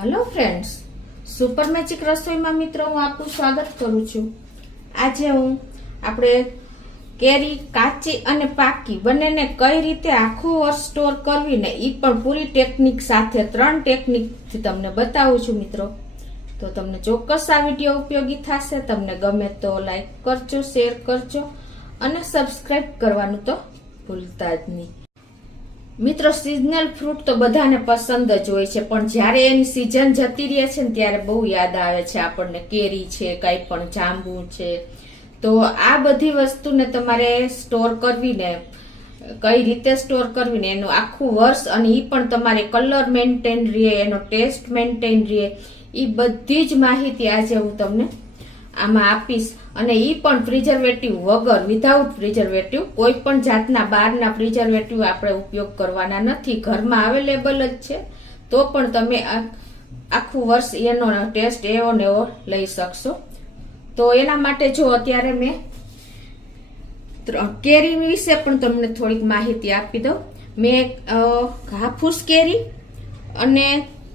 Hello friends, super magic રસોઈમાં મિત્રો હું આપનું સ્વાગત કરું છું. આજે હું આપણે કેરી કાચી અને પાકી બંનેને કઈ રીતે આખું વર્ષ સ્ટોર કરવી ને એ પણ પૂરી ટેકનિક સાથે 3 ટેકનિકથી તમને બતાવું છું મિત્રો. તો તમને ચોક્કસ આ વિડીયો ઉપયોગી થશે. તમને ગમે તો લાઈક કરજો, શેર કરજો અને સબસ્ક્રાઇબ કરવાનું તો ભૂલતા જ નહીં. મિત્રો, સિઝનલ ફ્રૂટ તો બધાને પસંદ જ હોય છે, પણ જ્યારે એની સિઝન જતી રહે છે ને ત્યારે બહુ યાદ આવે છે આપણને. કેરી છે, કઈ પણ જાંબુ છે, તો આ બધી વસ્તુને તમારે સ્ટોર કરવી ને કઈ રીતે સ્ટોર કરવી ને એનું આખું વર્ષ, અને એ પણ તમારે કલર મેન્ટેન રહે, એનો ટેસ્ટ મેન્ટેન રહે, એ બધી જ માહિતી આજે હું તમને આમાં આપીશ. અને એ પણ પ્રિઝર્વેટિવ વગર, વિધાઉટ પ્રિઝર્વેટિવ. કોઈ પણ જાતના બહારના પ્રિઝર્વેટિવ આપણે ઉપયોગ કરવાના નથી, ઘરમાં અવેલેબલ જ છે. તો પણ તમે આખું વર્ષ એનો ટેસ્ટ એવો ને એવો લઈ શકશો. તો એના માટે જો અત્યારે મેં કેરી વિશે પણ તમને થોડીક માહિતી આપી દઉં. મેં હાફૂસ કેરી અને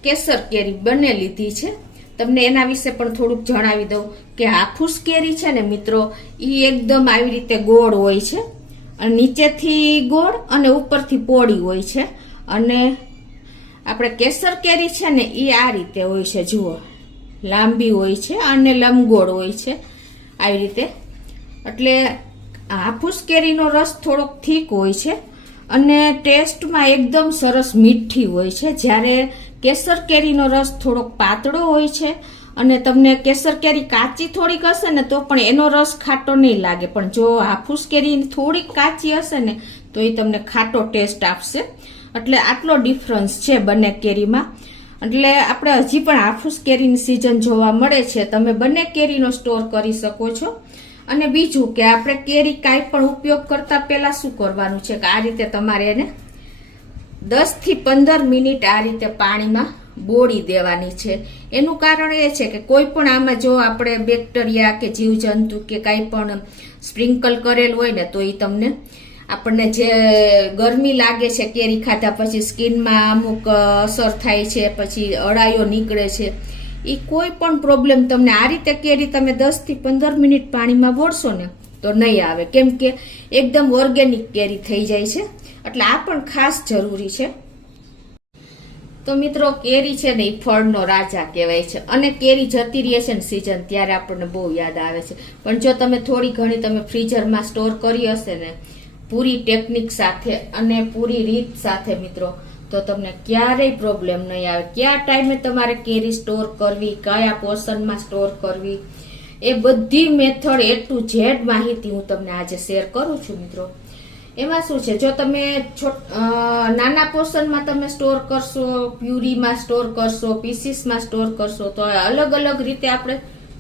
કેસર કેરી બંને લીધી છે. તમને એના વિશે પણ થોડુંક જણાવી દઉં કે હાફૂસ કેરી છે ને મિત્રો, એ એકદમ આવી રીતે ગોળ હોય છે, અને નીચેથી ગોળ અને ઉપરથી પોળી હોય છે. અને આપણે કેસર કેરી છે ને એ આ રીતે હોય છે, જુઓ, લાંબી હોય છે અને લંબગોળ હોય છે આવી રીતે. એટલે હાફૂસ કેરીનો રસ થોડોક થીક હોય છે અને ટેસ્ટમાં એકદમ સરસ મીઠી હોય છે, જ્યારે કેસર કેરીનો રસ થોડોક પાતળો હોય છે. અને તમને કેસર કેરી કાચી થોડીક હશે ને તો પણ એનો રસ ખાટો નહીં લાગે, પણ જો હાફૂસ કેરી થોડીક કાચી હશે ને તો એ તમને ખાટો ટેસ્ટ આપશે. એટલે આટલો ડિફરન્સ છે બંને કેરીમાં. એટલે આપણે હજી પણ હાફૂસ કેરીની સિઝન જોવા મળે છે, તમે બંને કેરીનો સ્ટોર કરી શકો છો. અને બીજું કે આપણે કેરી કાંઈ પણ ઉપયોગ કરતા પહેલા શું કરવાનું છે કે આ રીતે તમારે એને 10 થી 15 મિનિટ આ રીતે પાણીમાં બોળી દેવાની છે. એનું કારણ એ છે કે કોઈ પણ આમાં જો આપણે બેક્ટેરિયા કે જીવજંતુ કે કાંઈ પણ સ્પ્રિંકલ કરેલ હોય ને તો એ તમને આપણને જે ગરમી લાગે છે કેરી ખાધા પછી, સ્કિનમાં અમુક અસર થાય છે, પછી અળાઈઓ નીકળે છે, એ કોઈ પણ પ્રોબ્લેમ તમને આ રીતે કેરી તમે 10 થી 15 મિનિટ પાણીમાં બોળશો ને તો નહીં આવે, કેમ કે એકદમ ઓર્ગેનિક કેરી થઈ જાય છે. એટલે આ પણ ખાસ જરૂરી છે. તો મિત્રો, કેરી છે ને એ ફળનો રાજા કહેવાય છે, અને કેરી જતી રહે છે ને સિઝન ત્યારે આપણને બહુ યાદ આવે છે. પણ જો તમે થોડી ઘણી તમે ફ્રીઝરમાં સ્ટોર કરી હશે ને પૂરી ટેકનિક સાથે અને પૂરી રીત સાથે મિત્રો, તો તમને ક્યારેય પ્રોબ્લેમ નહીં આવે. કયા ટાઈમે તમારે કેરી સ્ટોર કરવી, કયા પોર્શનમાં સ્ટોર કરવી, એ બધી મેથડ A to Z માહિતી હું તમને આજે શેર કરું છું મિત્રો. એમાં શું છે, જો તમે નાના પોર્શનમાં તમે સ્ટોર કરશો, પ્યુરીમાં સ્ટોર કરશો, પીસીસમાં સ્ટોર કરશો, તો અલગ અલગ રીતે આપણે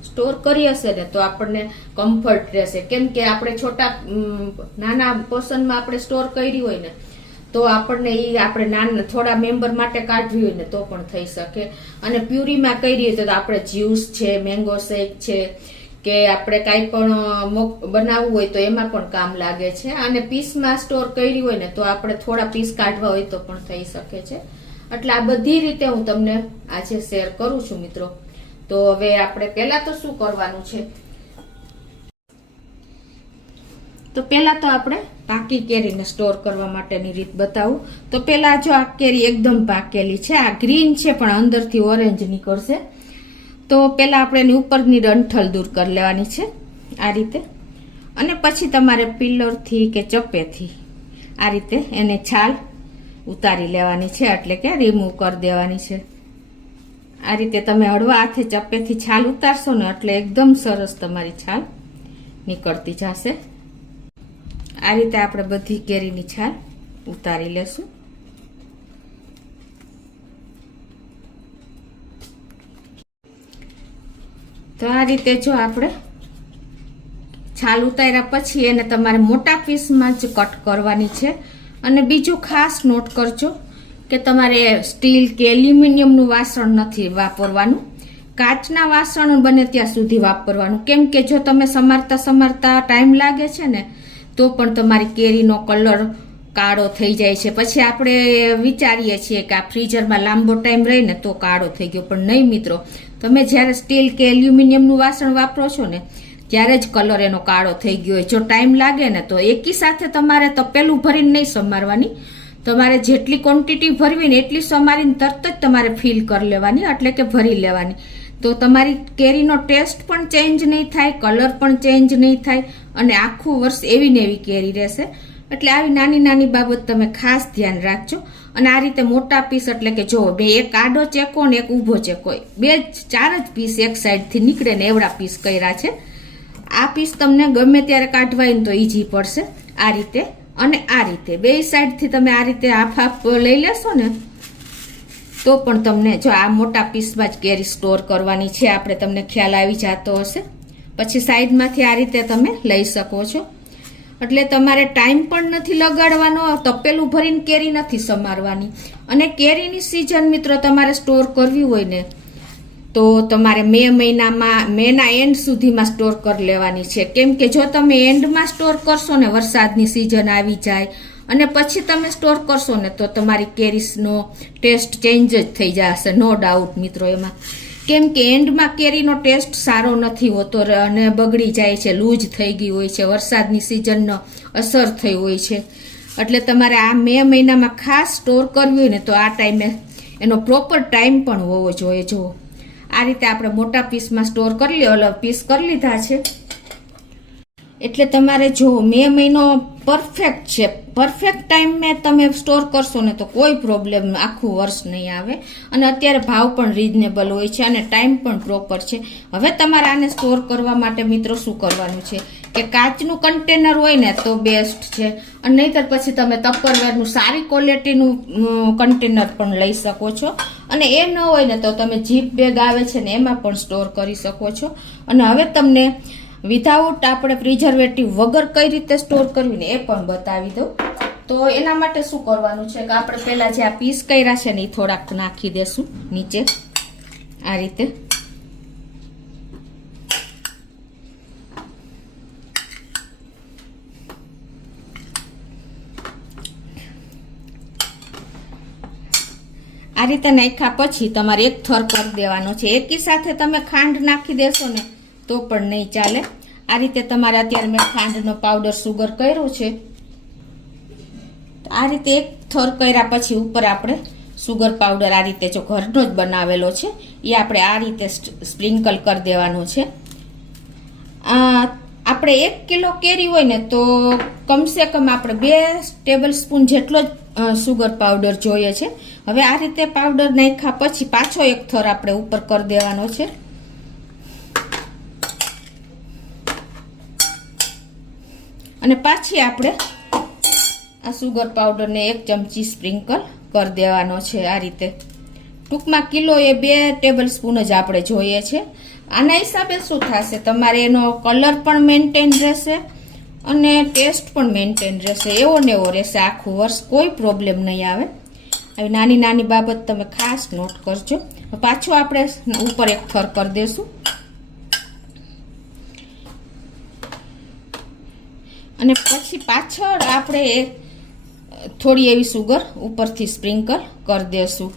સ્ટોર કરી હશે ને તો આપણને કમ્ફર્ટ રહેશે. કેમ કે આપણે નાના પોર્શનમાં આપણે સ્ટોર કરી હોય ને તો આપણને એ આપણે થોડા મેમ્બર માટે કાઢવી હોય ને તો પણ થઈ શકે. અને પ્યુરીમાં કરી હોય તો આપણે જ્યુસ છે, મેંગો શેક છે, કે આપણે કાંઈ પણ બનાવવું હોય તો એમાં પણ કામ લાગે છે. અને પીસમાં સ્ટોર કરી હોય ને તો આપણે થોડા પીસ કાઢવા હોય તો પણ થઈ શકે છે. એટલે આ બધી રીતે હું તમને આજે શેર કરું છું મિત્રો. તો હવે આપણે પહેલા તો શું કરવાનું છે, તો પહેલા તો આપણે પાકી કેરીને સ્ટોર કરવા માટેની રીત બતાવું. તો પહેલા જો આ કેરી એકદમ પાકેલી છે, આ ગ્રીન છે પણ અંદરથી ઓરેન્જ નીકળશે. તો પહેલા આપણે એની ઉપરની ડંઠલ દૂર કરી લેવાની છે આ રીતે. અને પછી તમારે પિલ્લરથી કે ચપ્પેથી આ રીતે એને છાલ ઉતારી લેવાની છે, એટલે કે રિમૂવ કરી દેવાની છે. આ રીતે તમે હળવા હાથે ચપ્પેથી છાલ ઉતારશો ને એટલે એકદમ સરસ તમારી છાલ નીકળતી જશે. આ રીતે આપણે બધી કેરીની છાલ ઉતારી લેશું. તો આ રીતે જો આપણે છાલ ઉતાર્યા પછી એને તમારે મોટા પીસમાં જ કટ કરવાની છે. અને બીજું ખાસ નોટ કરજો કે તમારે સ્ટીલ કે એલ્યુમિનિયમનું વાસણ નથી વાપરવાનું, કાચના વાસણ બને ત્યાં સુધી વાપરવાનું. કેમ કે જો તમે સમારતા ટાઈમ લાગે છે ને તો પણ તમારી કેરીનો કલર કાળો થઈ જાય છે. પછી આપણે વિચારીએ છીએ કે આ ફ્રીઝરમાં લાંબો ટાઈમ રહીને તો કાળો થઈ ગયો, પણ નહીં મિત્રો. તમે જ્યારે સ્ટીલ કે એલ્યુમિનિયમનું વાસણ વાપરો છો ને ત્યારે જ કલર એનો કાળો થઈ ગયો હોય. જો ટાઈમ લાગે ને તો એકી સાથે તમારે તપેલું ભરીને નહીં સમારવાની. તમારે જેટલી ક્વોન્ટિટી ભરવી ને એટલી સમારીને તરત જ તમારે ફિલ કરી લેવાની, એટલે કે ભરી લેવાની. તો તમારી કેરીનો ટેસ્ટ પણ ચેન્જ નહીં થાય, કલર પણ ચેન્જ નહીં થાય અને આખું વર્ષ એવી ને એવી કેરી રહેશે. એટલે આવી નાની નાની બાબત તમે ખાસ ધ્યાન રાખજો. અને આ રીતે મોટા પીસ એટલે કે જો બે એક આડો ચેકો ને એક ઊભો ચેકો, ચાર જ પીસ એક સાઈડથી નીકળે ને એવડા પીસ કર્યા છે. આ પીસ તમને ગમે ત્યારે કાઢવા હોય તો ઈઝી પડશે. આ રીતે અને આ રીતે બે સાઈડથી તમે આ રીતે હાફ લઈ લેશો ને તો પણ તમને જો આ મોટા પીસમાં જ કેરી સ્ટોર કરવાની છે આપણે, તમને ખ્યાલ આવી જતો હશે. પછી સાઈડમાંથી આ રીતે તમે લઈ શકો છો. એટલે તમારે ટાઈમ પણ નથી લગાડવાનો, તપેલું ભરીને કેરી નથી સમારવાની. અને કેરીની સિઝન મિત્રો તમારે સ્ટોર કરવી હોય ને તો તમારે મેના એન્ડ સુધીમાં સ્ટોર કરી લેવાની છે. કેમ કે જો તમે એન્ડમાં સ્ટોર કરશો ને વરસાદની સિઝન આવી જાય અને પછી તમે સ્ટોર કરશો ને તો તમારી કેરીનો ટેસ્ટ ચેન્જ જ થઈ જશે, નો ડાઉટ મિત્રો એમાં. કેમ કે એન્ડમાં કેરીનો ટેસ્ટ સારો નથી હોતો અને બગડી જાય છે, લૂઝ થઈ ગઈ હોય છે, વરસાદની સિઝનનો અસર થઈ હોય છે. એટલે તમારે આ મે મહિનામાં ખાસ સ્ટોર કરવી હોય ને તો આ ટાઈમે એનો પ્રોપર ટાઈમ પણ હોવો જોઈએ. જુઓ આ રીતે આપણે મોટા પીસમાં સ્ટોર કરી પીસ કરી લીધા છે. એટલે તમારે જો મે મહિનો પરફેક્ટ છે, પરફેક્ટ ટાઈમે તમે સ્ટોર કરશો ને તો કોઈ પ્રોબ્લેમ આખું વર્ષ નહીં આવે. અને અત્યારે ભાવ પણ રીઝનેબલ હોય છે અને ટાઈમ પણ પ્રોપર છે. હવે તમારે આને સ્ટોર કરવા માટે મિત્રો શું કરવાનું છે કે કાચનું કન્ટેનર હોય ને તો બેસ્ટ છે, અને નહીંતર પછી તમે ટપરવેરનું સારી ક્વોલિટીનું કન્ટેનર પણ લઈ શકો છો. અને એ ન હોય ને તો તમે જીપ બેગ આવે છે ને એમાં પણ સ્ટોર કરી શકો છો. અને હવે તમને વિધાઉટ આપણે પ્રિઝર્વેટિવ વગર કઈ રીતે સ્ટોર કરવી ને એ પણ બતાવી દઉં. તો એના માટે શું કરવાનું છે કે આપણે પહેલા જે આ પીસ કર્યા છે ને એ થોડાક નાખી દેશું નીચે આ રીતે. આ રીતે નાખ્યા પછી તમારે એક થર કરી દેવાનો છે. એકી સાથે તમે ખાંડ નાખી દેશો ને તો પણ નહીં ચાલે. આ રીતે તમારે અત્યારે મેં ખાંડનો પાવડર સુગર કર્યો છે. આ રીતે એક થર કર્યા પછી ઉપર આપણે સુગર પાવડર આ રીતે જો ઘરનો જ બનાવેલો છે એ આપણે આ રીતે સ્પ્રિંકલ કરી દેવાનો છે. આપણે 1 કિલો કેરી હોય ને તો કમસે કમ આપણે 2 ટેબલ સ્પૂન જેટલો જ સુગર પાવડર જોઈએ છે. હવે આ રીતે પાવડર નાખ્યા પછી પાછો એક થર આપણે ઉપર કરી દેવાનો છે. અને પાછી આપણે આ સુગર પાવડરને 1 ચમચી સ્પ્રિંકલ કરી દેવાનો છે આ રીતે. ટૂંકમાં કિલો એ 2 ટેબલ સ્પૂન જ આપણે જોઈએ છે. આના હિસાબે શું થશે, તમારે એનો કલર પણ મેન્ટેન રહેશે અને ટેસ્ટ પણ મેન્ટેન રહેશે, એવો ને એવો રહેશે આખું વર્ષ, કોઈ પ્રોબ્લેમ નહીં આવે. આવી નાની નાની બાબત તમે ખાસ નોટ કરજો. પાછું આપણે ઉપર એક થર કરી દેશું. અને પછી પાછળ આપણે થોડી એવી સુગર ઉપરથી સ્પ્રિંકલ કરી દેશું.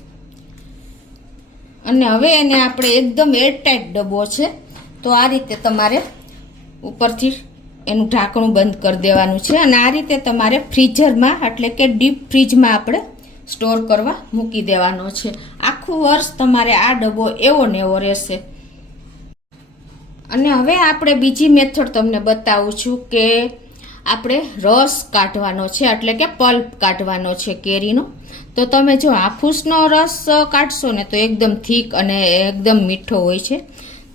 અને હવે એને આપણે એકદમ એરટાઈટ ડબ્બો છે તો આ રીતે તમારે ઉપરથી એનું ઢાંકણું બંધ કરી દેવાનું છે. અને આ રીતે તમારે ફ્રીઝરમાં એટલે કે ડીપ ફ્રીજમાં આપણે સ્ટોર કરવા મૂકી દેવાનો છે. આખું વર્ષ તમારે આ ડબ્બો એવો ને એવો રહેશે. અને હવે આપણે બીજી મેથડ તમને બતાવું છું કે આપણે રસ કાઢવાનો છે એટલે કે પલ્પ કાઢવાનો છે કેરીનો. તો તમે જો હાફૂસનો રસ કાઢશો ને તો એકદમ થીક અને એકદમ મીઠો હોય છે.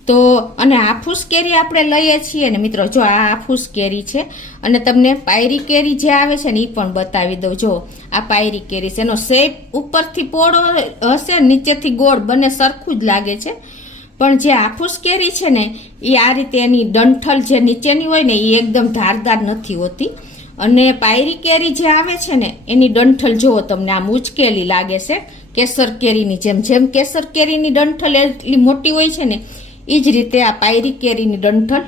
તો અને હાફૂસ કેરી આપણે લઈએ છીએ ને મિત્રો, જો આ હાફૂસ કેરી છે અને તમને પાયરી કેરી જે આવે છે ને એ પણ બતાવી દઉં. જો આ પાયરી કેરી છે, એનો શેપ ઉપરથી પોળો હશે નીચેથી ગોળ, બંને સરખું જ લાગે છે. પણ જે હાફૂસ કેરી છે ને એ આ રીતે એની ડંઠલ જે નીચેની હોય ને એ એકદમ ધારદાર નથી હોતી. અને પાયરી કેરી જે આવે છે ને એની ડંઠલ જુઓ તમને આમ ઉચકેલી લાગે છે કેસર કેરીની જેમ. જેમ કેસર કેરીની ડંઠલ એટલી મોટી હોય છે ને એ જ રીતે આ પાયરી કેરીની ડંઠલ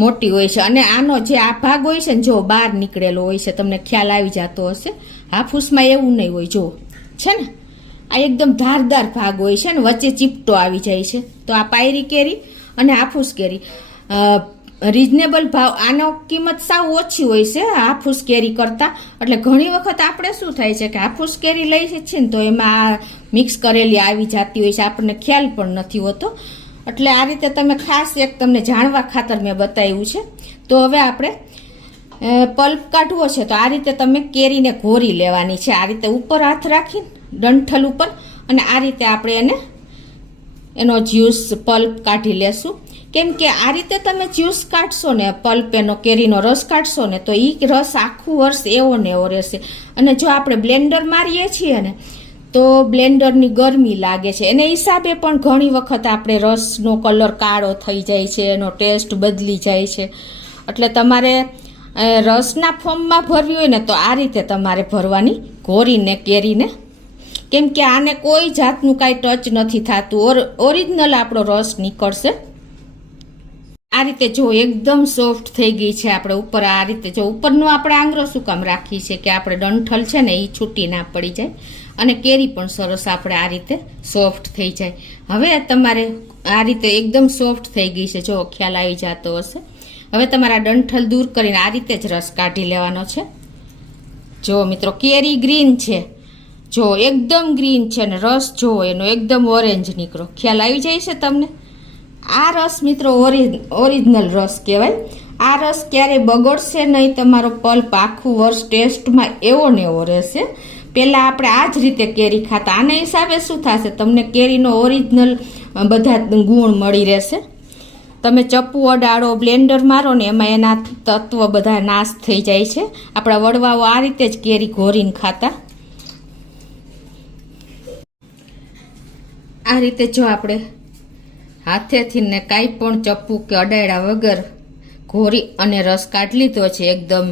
મોટી હોય છે અને આનો જે આ ભાગ હોય છે ને જો બહાર નીકળેલો હોય છે, તમને ખ્યાલ આવી જતો હશે. હાફૂસમાં એવું નહીં હોય, જો છે ને આ એકદમ ધારદાર ભાગ હોય છે ને વચ્ચે ચીપટો આવી જાય છે. તો આ પાયરી કેરી અને હાફૂસ કેરી રીઝનેબલ ભાવ, આનો કિંમત સાવ ઓછી હોય છે હાફૂસ કેરી કરતાં. એટલે ઘણી વખત આપણે શું થાય છે કે હાફૂસ કેરી લઈએ છીએ ને તો એમાં મિક્સ કરેલી આવી જતી હોય છે, આપણને ખ્યાલ પણ નથી હોતો. એટલે આ રીતે તમે ખાસ એક તમને જાણવા ખાતર મેં બતાવ્યું છે. તો હવે આપણે પલ્પ કાઢવો છે તો આ રીતે તમે કેરીને ઘોરી લેવાની છે, આ રીતે ઉપર હાથ રાખીને ડંઠલ ઉપર, અને આ રીતે આપણે એનો જ્યુસ પલ્પ કાઢી લેશું. કેમ કે આ રીતે તમે જ્યુસ કાઢશો ને, પલ્પ એનો કેરીનો રસ કાઢશો ને, તો એ રસ આખું વર્ષ એવો ને એવો રહેશે. અને જો આપણે બ્લેન્ડર મારીએ છીએ ને તો બ્લેન્ડરની ગરમી લાગે છે, એને હિસાબે પણ ઘણી વખત આપણે રસનો કલર કાળો થઈ જાય છે, એનો ટેસ્ટ બદલી જાય છે. એટલે તમારે રસના ફોર્મમાં ભરવી હોય ને તો આ રીતે તમારે ભરવાની, ઘોરીને કેરીને. કેમ કે આને કોઈ જાતનું કાંઈ ટચ નથી થતું, ઓરિજિનલ આપણો રસ નીકળશે. આ રીતે જો એકદમ સોફ્ટ થઈ ગઈ છે. આપણે ઉપર આ રીતે જો ઉપરનો આપણે આંગળો શું કામ રાખી છે કે આપણે ડંઠલ છે ને એ છૂટી ના પડી જાય, અને કેરી પણ સરસ આપણે આ રીતે સોફ્ટ થઈ જાય. હવે તમારે આ રીતે એકદમ સોફ્ટ થઈ ગઈ છે, જો ખ્યાલ આવી જતો હશે. હવે તમારા ડંઠલ દૂર કરીને આ રીતે જ રસ કાઢી લેવાનો છે. જો મિત્રો કેરી ગ્રીન છે, જો એકદમ ગ્રીન છે, અને રસ જો એનો એકદમ ઓરેન્જ નીકળો, ખ્યાલ આવી જાય છે તમને. આ રસ મિત્રો ઓરિજિનલ રસ કહેવાય. આ રસ ક્યારેય બગડશે નહીં, તમારો પલ્પ આખું વર્ષ ટેસ્ટમાં એવો ને એવો રહેશે. પહેલાં આપણે આ જ રીતે કેરી ખાતા, આના હિસાબે શું થશે, તમને કેરીનો ઓરિજિનલ બધા ગુણ મળી રહેશે. તમે ચપ્પુ અડાડો, બ્લેન્ડર મારો ને એમાં એના તત્વ બધા નાશ થઈ જાય છે. આપણા વડવાઓ આ રીતે જ કેરી ઘોરીને ખાતા. આ રીતે જો આપણે હાથેથી ને કાંઈ પણ ચપ્પુ કે અડાડ્યા વગર ઘોરી અને રસ કાઢી લીધો છે. એકદમ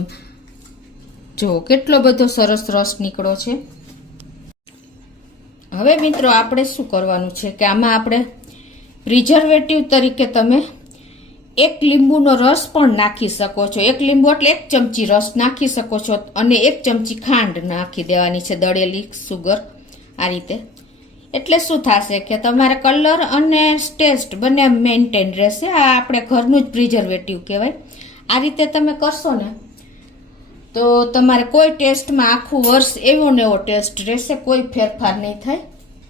જો કેટલો બધો સરસ રસ નીકળો છે. હવે મિત્રો આપણે શું કરવાનું છે કે આમાં આપણે પ્રિઝર્વેટિવ તરીકે તમે એક લીંબુનો રસ પણ નાખી શકો છો. એક લીંબુ એટલે 1 ચમચી રસ નાખી શકો છો, અને 1 ચમચી ખાંડ નાખી દેવાની છે, દળેલી સુગર. આ રીતે એટલે શું થશે કે તમારે કલર અને ટેસ્ટ બંને મેન્ટેન રહેશે. આ આપણે ઘરનું જ પ્રિઝર્વેટિવ કહેવાય. આ રીતે તમે કરશો ને તો તમારે કોઈ ટેસ્ટમાં આખું વર્ષ એવો ને એવો ટેસ્ટ રહેશે, કોઈ ફેરફાર નહીં થાય.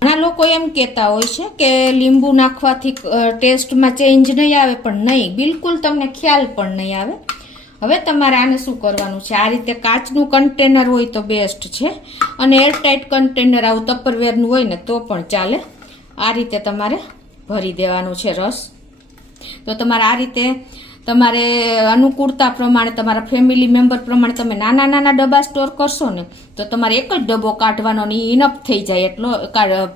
ઘણા લોકો એમ કહેતા હોય છે કે લીંબુ નાખવાથી ટેસ્ટમાં ચેન્જ નહીં આવે, પણ નહીં, બિલકુલ તમને ખ્યાલ પણ નહીં આવે. હવે તમારે આને શું કરવાનું છે, આ રીતે કાચનું કન્ટેનર હોય તો બેસ્ટ છે, અને એરટાઇટ કન્ટેનર આવું ટપરવેરનું હોય ને તો પણ ચાલે. આ રીતે તમારે ભરી દેવાનું છે રસ. તો તમારે આ રીતે તમારે અનુકૂળતા પ્રમાણે, તમારા ફેમિલી મેમ્બર પ્રમાણે તમે નાના નાના ડબ્બા સ્ટોર કરશો ને તો તમારે એક જ ડબ્બો કાઢવાનો ને ઇનફ થઈ જાય એટલો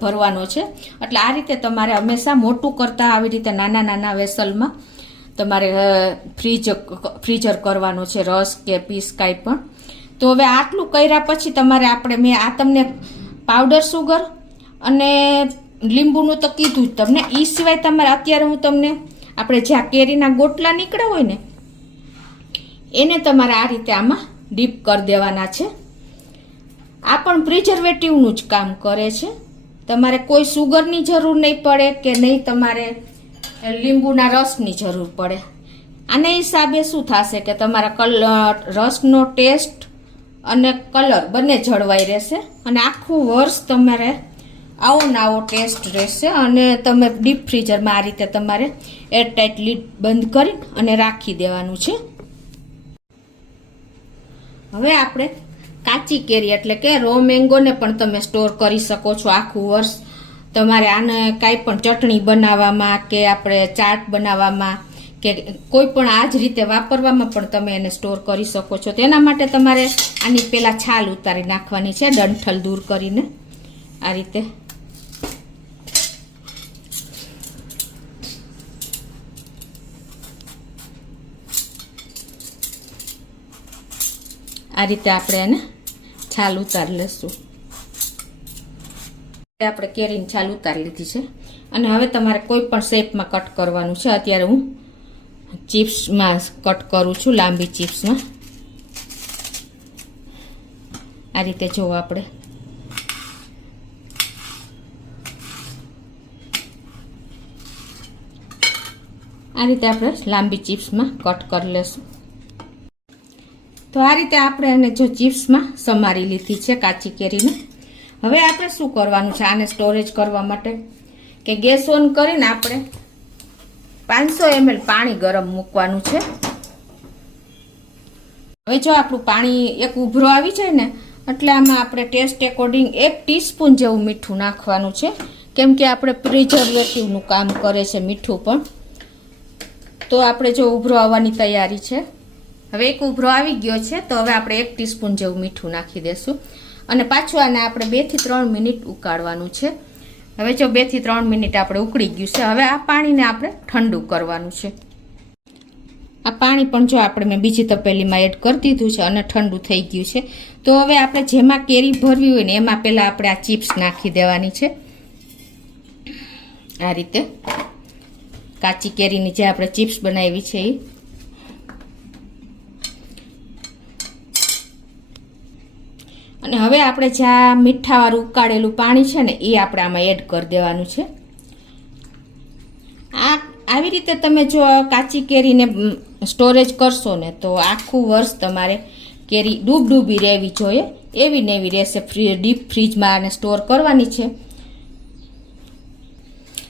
ભરવાનો છે. એટલે આ રીતે તમારે હંમેશા મોટું કરતાં આવી રીતે નાના નાના વેસલમાં તમારે ફ્રીઝર કરવાનું છે રસ કે પીસ કાંઈ પણ. તો હવે આટલું કર્યા પછી તમારે મેં આ તમને પાવડર સુગર અને લીંબુનું તો કીધું જ તમને. એ સિવાય તમારે અત્યારે હું તમને આપણે જ્યાં કેરીના ગોટલા નીકળ્યા હોય ને એને તમારે આ રીતે આમાં ડીપ કરી દેવાના છે. આ પણ પ્રિઝર્વેટિવનું જ કામ કરે છે. તમારે કોઈ સુગરની જરૂર નહીં પડે કે નહીં તમારે લીંબુના રસની જરૂર પડે. આના હિસાબે શું થશે કે તમારા રસનો ટેસ્ટ અને કલર બંને જળવાઈ રહેશે, અને આખું વર્ષ તમારે આવો ને આવો ટેસ્ટ રહેશે. અને તમે ડીપ ફ્રીઝરમાં આ રીતે તમારે એરટાઇટ લીડ બંધ કરી અને રાખી દેવાનું છે. હવે આપણે કાચી કેરી એટલે કે રો મેંગોને પણ તમે સ્ટોર કરી શકો છો આખું વર્ષ. તમારે આને કાંઈ પણ ચટણી બનાવવામાં કે આપણે ચાટ બનાવવામાં કે કોઈ પણ આ જ રીતે વાપરવામાં પણ તમે એને સ્ટોર કરી શકો છો. તેના માટે તમારે આની પહેલાં છાલ ઉતારી નાખવાની છે, ડંઠલ દૂર કરીને. આ રીતે આપણે એને છાલ ઉતારી લઈશું. આપણે કેરીની છાલ ઉતારી લીધી છે, અને હવે તમારે કોઈ પણ શેપમાં કટ કરવાનું છે. અત્યારે હું ચિપ્સમાં કટ કરું છું, લાંબી ચિપ્સમાં. આ રીતે જો આપણે લાંબી ચિપ્સમાં કટ કરી લેશું. તો આ રીતે આપણે એને જો ચિપ્સમાં સમારી લીધી છે કાચી કેરીને. હવે આપણે શું કરવાનું છે આને સ્ટોરેજ કરવા માટે કે ગેસ ઓન કરીને આપણે 500 ml પાણી ગરમ મૂકવાનું છે. હવે જો આપણું પાણી એક ઉભરો આવી જાય ને એટલે આમાં આપણે ટેસ્ટ એકોર્ડિંગ 1 ટીસ્પૂન જેવું મીઠું નાખવાનું છે, કેમ કે આપણે પ્રિઝર્વેટિવનું કામ કરે છે મીઠું પણ. તો આપણે જો ઉભરો આવવાની તૈયારી છે. હવે એક ઉભરો આવી ગયો છે તો હવે આપણે 1 ટીસ્પૂન જેવું મીઠું નાખી દેશું અને પાછું આને આપણે 2 થી 3 મિનિટ ઉકાળવાનું છે. હવે જો 2 થી 3 મિનિટ આપણે ઉકળી ગયું છે. હવે આ પાણીને આપણે ઠંડુ કરવાનું છે. આ પાણી પણ જો આપણે મેં બીજી તપેલીમાં એડ કરી દીધું છે અને ઠંડુ થઈ ગયું છે. તો હવે આપણે જેમાં કેરી ભરવી હોય ને એમાં પહેલાં આપણે આ ચિપ્સ નાખી દેવાની છે. આ રીતે કાચી કેરીની જે આપણે ચિપ્સ બનાવી છે એ. અને હવે આપણે જ્યાં મીઠાવાળું ઉકાળેલું પાણી છે ને એ આપણે આમાં એડ કરી દેવાનું છે. આવી રીતે તમે જો કાચી કેરીને સ્ટોરેજ કરશો ને તો આખું વર્ષ તમારે કેરી ડૂબી રહેવી જોઈએ, એવી ને એવી રહેશે. ડીપ ફ્રીજમાં આને સ્ટોર કરવાની છે,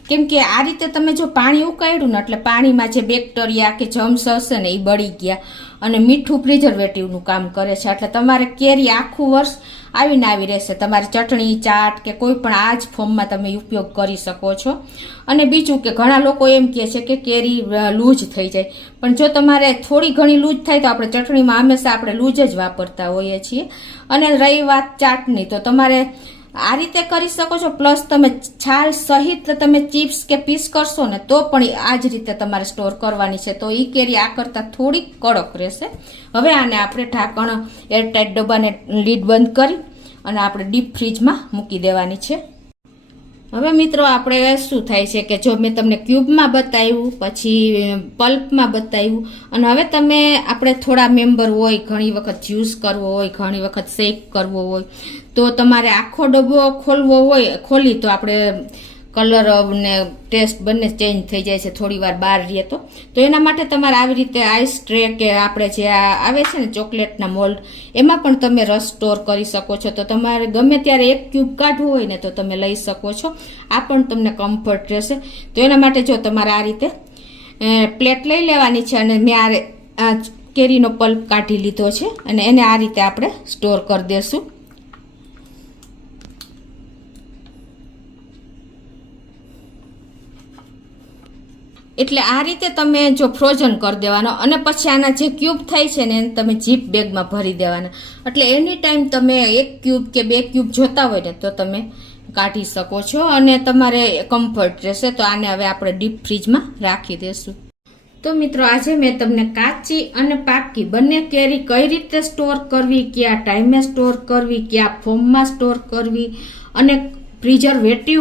કેમ કે આ રીતે તમે જો પાણી ઉકાળ્યું ને એટલે પાણીમાં જે બેક્ટેરિયા કે જમ્સ હશે ને એ બળી ગયા અને મીઠું પ્રિઝર્વેટિવનું કામ કરે છે. એટલે તમારે કેરી આખું વર્ષ આવીને આવી રહેશે. તમારી ચટણી, ચાટ કે કોઈ પણ આ જ ફોર્મમાં તમે ઉપયોગ કરી શકો છો. અને બીજું કે ઘણા લોકો એમ કહે છે કે કેરી લૂઝ થઈ જાય, પણ જો તમારે થોડી ઘણી લૂઝ થાય તો આપણે ચટણીમાં હંમેશા આપણે લૂઝ જ વાપરતા હોઈએ છીએ. અને રહી વાત ચાટની, તો તમારે આ રીતે કરી શકો છો. પ્લસ તમે છાલ સહિત તમે ચિપ્સ કે પીસ કરશો ને તો પણ આ જ રીતે તમારે સ્ટોર કરવાની છે. તો એ કેરી આ કરતાં થોડીક કડક રહેશે. હવે આને આપણે ઢાંકણ એરટાઈટ ડબ્બાને લીડ બંધ કરી અને આપણે ડીપ ફ્રીજમાં મૂકી દેવાની છે. હવે મિત્રો આપણે શું થાય છે કે જો મેં તમને ક્યુબમાં બતાવ્યું, પછી પલ્પમાં બતાવ્યું, અને હવે તમે આપણે થોડા મેમ્બર હોય, ઘણી વખત જ્યુસ કરવો હોય, ઘણી વખત શેક કરવો હોય, તો તમારે આખો ડબ્બો ખોલવો હોય, ખોલી તો આપણે કલર ને ટેસ્ટ બંને ચેન્જ થઈ જાય છે થોડી વાર બહાર રહીએ તો એના માટે તમારે આવી રીતે આઈસ ટ્રે કે આપણે જે આવે છે ને ચોકલેટના મોલ્ડ, એમાં પણ તમે રસ સ્ટોર કરી શકો છો. તો તમારે ગમે ત્યારે 1 ક્યુબ કાઢવું હોય ને તો તમે લઈ શકો છો. આ પણ તમને કમ્ફર્ટ રહેશે. તો એના માટે જો તમારે આ રીતે પ્લેટ લઈ લેવાની છે અને મેં આ કેરીનો પલ્પ કાઢી લીધો છે અને એને આ રીતે આપણે સ્ટોર કરી દેશું. એટલે આ રીતે તમે જો ફ્રોઝન કરી દેવાનો અને પછી આના જે ક્યુબ થાય છે ને તમે જીપ બેગમાં ભરી દેવાના. એટલે એની ટાઈમ તમે 1 ક્યુબ કે 2 ક્યુબ જોતા હોય ને તો તમે કાઢી શકો છો અને તમારે કમ્ફર્ટ રહેશે. તો આને હવે આપણે ડીપ ફ્રીજમાં રાખી દેશું. તો મિત્રો આજે મેં તમને કાચી અને પાકી બંને કેરી કઈ રીતે સ્ટોર કરવી, કયા ટાઈમે સ્ટોર કરવી, કયા ફોર્મમાં સ્ટોર કરવી અને પ્રિઝર્વેટિવ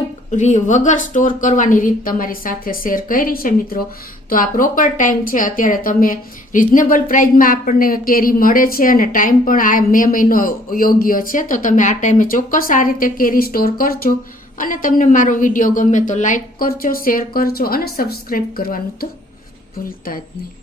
વગર સ્ટોર કરવાની રીત તમારી સાથે શેર કરી છે મિત્રો. તો આ પ્રોપર ટાઈમ છે. અત્યારે તમે રિઝનેબલ પ્રાઇસમાં આપણને કેરી મળે છે અને ટાઈમ પણ આ મે મહિનો યોગ્ય છે. તો તમે આ ટાઈમે ચોક્કસ આ રીતે કેરી સ્ટોર કરજો. અને તમને મારો વિડીયો ગમે તો લાઈક કરજો, શેર કરજો અને સબસ્ક્રાઈબ કરવાનું તો ભૂલતા જ નહીં.